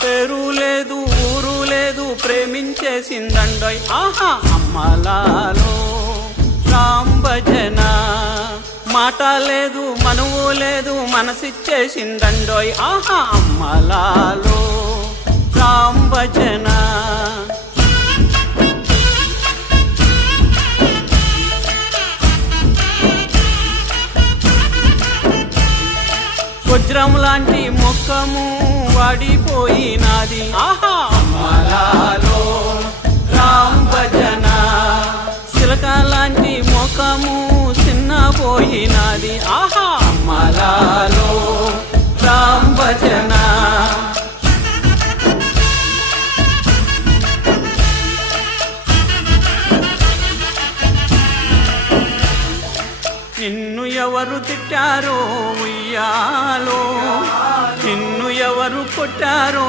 పేరు లేదు ఊరు లేదు ప్రేమించేసిందండోయ్ ఆహా అమ్మలాలో రామ్ భజన మాట లేదు మనువు లేదు మనసిచ్చేసిందండోయ్ ఆహా అమ్మలాలో రామ్ భజన వజ్రం లాంటి ముఖము వాడిపోయినది ఆహా అమ్మలాలో రామ్ భజన చిలక లాంటి ముఖము చిన్నపోయినది ఆహా అమ్మలాలో రామ్ భజన నిన్ను ఎవరు తిట్టారో ఉయ్యాలో నిన్ను ఎవరు కొట్టారో